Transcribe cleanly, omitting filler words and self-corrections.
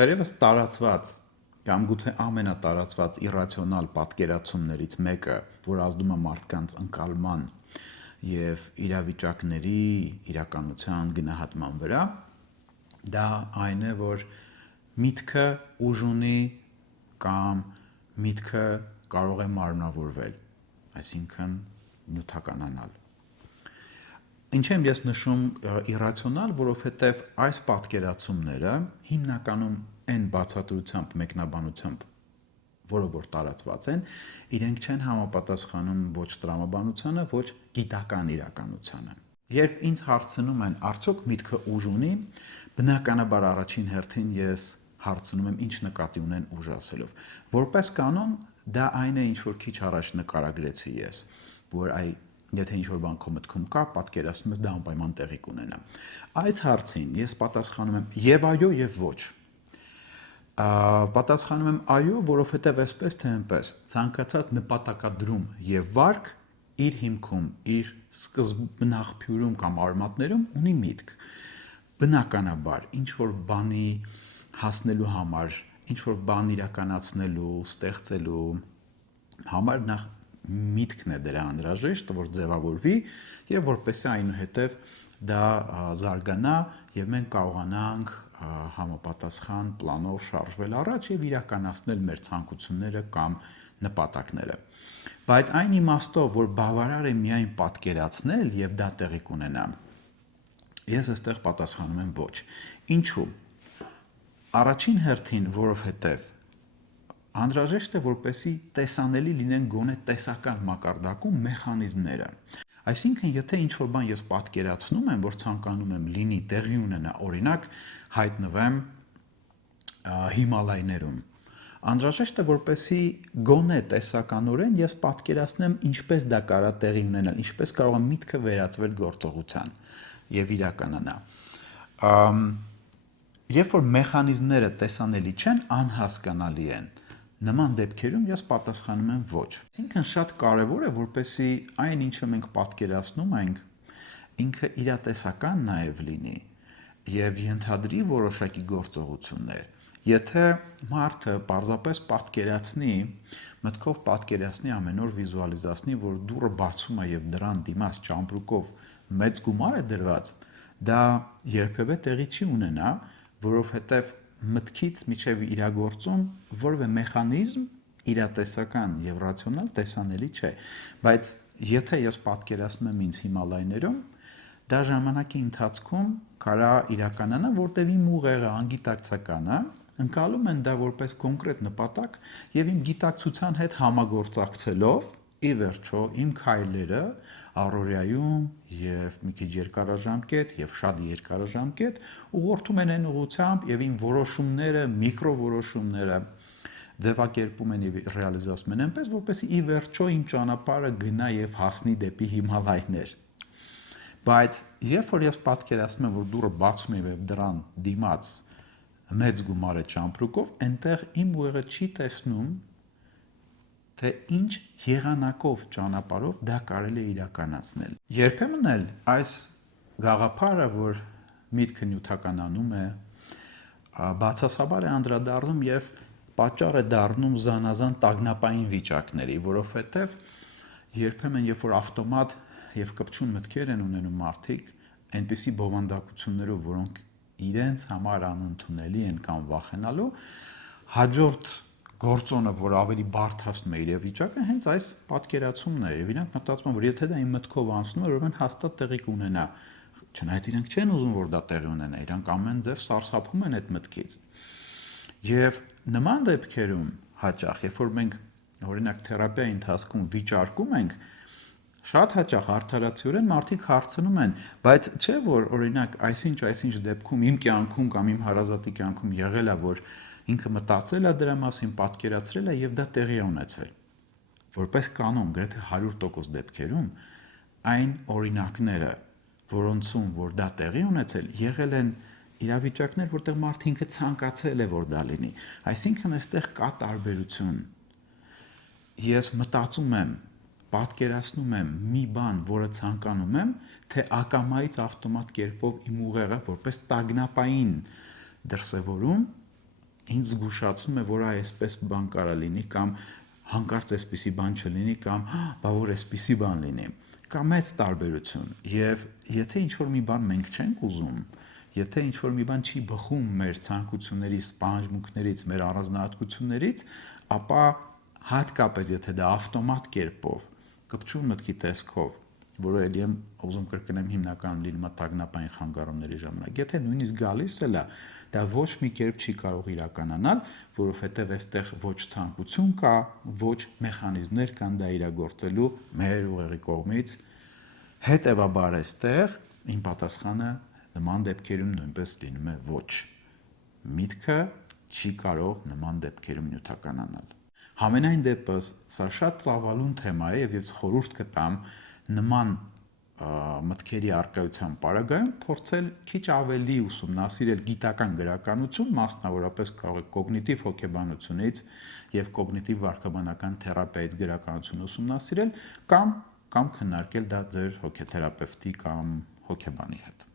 Թերևս տարածված կամ գուցե ամենատարածված իրացիոնալ պատկերացումներից մեկը, որ ազդում է մարդկանց ընկալման եւ իրավիճակների իրականության գնահատման վրա, դա այն է, որ միտքը ուժ ունի կամ միտքը կարող է մարմնավորվել, այսինքն նյութականանալ։ Ինչ եմ ես նշում իրացիոնալ, որովհետև այս պատկերացումները հիմնականում այն բացատրությամբ, մեկնաբանությամբ, որը որ տարածված են, իրենք չեն համապատասխանում ոչ տրամաբանությանը, ոչ գիտական իրականությանը։ Երբ ինձ հարցնում են, արդյոք միտքը ուժ ունի, բնականաբար առաջին հերթին ես հարցնում եմ, ինչ նկատի ունեն ուժ ասելով։ Որպես կանոն, դա այն է, ինչ որ քիչ առաջ նկարագրեցի ես, որ եթե ինչ-որ բան քո մտքում կա, պատկերացնում ես դա անպայման տեղի կունենա։ Այս հարցին ես պատասխանում եմ եւ այո եւ ոչ։ Պատասխանում եմ այո, որովհետեւ այսպես թե այնպես ցանկացած նպատակադրում եւ վարք իր հիմքում, իր սկզբնաղբյուրում կամ արմատներում ունի միտք։ Բնականաբար, ինչ որ բանի հասնելու համար, ինչ որ բան իրականացնելու, ստեղծելու համար նախ միտքն է դրա անհրաժեշտ, որ ձևավորվի եւ որպեսզի այնուհետեւ դա զարգանա եւ մենք կարողանանք համապատասխան պլանով շարժվել առաջ եւ իրականացնել մեր ցանկությունները կամ նպատակները։ Բայց այն իմաստով, որ բավարար է միայն պատկերացնել եւ դա տեղի կունենա, ես այստեղ պատասխանում եմ ոչ։ Ինչու՞։ Առաջին հերթին, որովհետեւ անհրաժեշտ է, որպեսզի տեսանելի լինեն գոնե տեսական մակարդակում մեխանիզմները։ Այսինքն, եթե ինչ-որ բան ես պատկերացնում եմ, որ ցանկանում եմ լինի, տեղի ունենա, օրինակ, հայտնվեմ Հիմալայներում, անհրաժեշտ է, որպեսզի գոնե տեսականորեն ես պատկերացնեմ, ինչպես դա կարա տեղի ունենալ, ինչպես կարող է միտքը վերածվել գործողության եւ իրականանա։ Երբ որ մեխանիզմները տեսանելի չեն, անհասկանալի են, նման դեպքերում ես պատասխանում եմ ոչ։ Այսինքն շատ կարևոր է, որպեսզի այն, ինչը մենք պատկերացնում ենք, ինքը իրատեսական նաև լինի եւ ենթադրի որոշակի գործողություններ։ Եթե մարդը պարզապես պատկերացնի, մտքով պատկերացնի ամեն օր վիզուալիզացնի, որ դուռը բացում է եւ դրան դիմաց ճամպրուկով մեծ գումար է դրված, դա երբևէ տեղի չի ունենա, որովհետեւ մտքից միջև իրագործում որևէ մեխանիզմ իրատեսական եւ ռացիոնալ տեսանելի չէ, բայց եթե ես պատկերացնում եմ ինձ Հիմալայներում, դա ժամանակի ընթացքում կարա իրականանա, որտեղ իմ ուղեղը անգիտակցական է, ընկալում են դա որպես կոնկրետ նպատակ եւ իմ գիտակցության հետ համագործակցելով ի վերջո իմ քայլերը առօրյայում եւ մի քիչ երկարաժամկետ եւ շատ երկարաժամկետ ուղղորդում են այն ուղղությամբ եւ իմ որոշումները, միկրովորոշումները ձևակերպում են եւ ռեալիզացում են այնպես, որպեսզի ի վերջո իմ ճանապարհը գնա եւ հասնի դեպի Հիմալայներ։ Բայց երբ որ ես պատկերացնում եմ, որ դուռը բացում եմ եւ դրան դիմաց մեծ գումար է ճամպրուկով, այնտեղ իմ ուղեղը չի տեսնում, թե ինչ եղանակով ճանապարհով դա կարելի է իրականացնել։ Երբեմն էլ այս գաղափարը, որ միտքը նյութականանում է, բացասաբար է անդրադառնում եւ պատճառ է դառնում զանազան տագնապային վիճակների, որովհետեւ երբեմն երբ որ ավտոմատ եւ կպչուն մտքեր են ունենում մարդիկ, այնպիսի բովանդակություններով, որոնք իրենց համար անընդունելի են կամ վախենալու, հաջորդ գործոնը, որ ավելի բարդացնում է իրավիճակը, հենց այս պատկերացումն է, եւ իրանք մտածում են, որ եթե դա իմ մտքով անցնում է, ուրեմն հաստատ տեղի կունենա։ Չնայած իրանք չեն ուզում, որ դա տեղի ունենա, իրանք ամեն ձև սարսափում են այդ մտքից։ Եվ նման դեպքերում հաճախ, երբ որ մենք օրինակ թերապիայի ընթացքում վիճարկում ենք, շատ հաճախ արդարացիորեն մարդիկ հարցնում են, բայց չէ՞ որ օրինակ այսինչ դեպքում իմ կյանքում կամ իմ հարազատի կյանքում եղել է, որ ինքը մտածել է դրա մասին, պատկերացրել է եւ դա տեղի է ունեցել։ Որպես կանոն, գրեթե 100% դեպքերում այն օրինակները, որոնցում որ դա տեղի ունեցել, եղել են իրավիճակներ, որտեղ մարդը ինքը ցանկացել է, որ դա լինի։ Այսինքն այստեղ կա տարբերություն։ Ես մտածում եմ, պատկերացնում եմ մի բան, որը ցանկանում եմ, թե ակամայից ավտոմատ կերպով իմ ուղեղը որպես տագնապային դրսևորում ինձ զգուշացնում է, որ այսպես բան կարա լինի կամ հանկարծ այսպիսի բան չլինի կամ բա որ այսպիսի բան լինի։ Կա մեծ տարբերություն եւ եթե ինչ-որ մի բան մենք չենք ուզում, եթե ինչ-որ մի բան չի բխում մեր ցանկություններից, պահանջմունքներից, մեր առանձնահատկություններից, ապա հատկապես եթե դա ավտոմատ կերպով կպչում մտքի տեսքով, որը էլի եմ ուզում կրկնեմ հիմնականում լինում է տագնապային խանգարումների ժամանակ։ Եթե նույնիսկ գալիս էլ է, դա ոչ մի կերպ չի կարող իրականանալ, որովհետև այստեղ ոչ ցանկություն կա, ոչ մեխանիզմներ կան դա իրագործելու մեր ուղեղի կողմից։ Հետևաբար այստեղ իմ պատասխանը նման դեպքերում նույնպես լինում է ոչ։ Միտքը չի կարող նման դեպքերում նյութականանալ։ Համենայն դեպս, սա շատ ծավալուն թեմա է եւ ես խորհուրդ կտամ նման մտքերի առկայության պարագայում փորձել քիչ ավելի ուսումնասիրել գիտական գրականություն, մասնավորապես կարող է կոգնիտիվ հոգեբանությունից եւ կոգնիտիվ վարքաբանական թերապիայից գրականություն ուսումնասիրել կամ քննարկել դա ձեր հոգեթերապևտի կամ հոգեբանի հետ։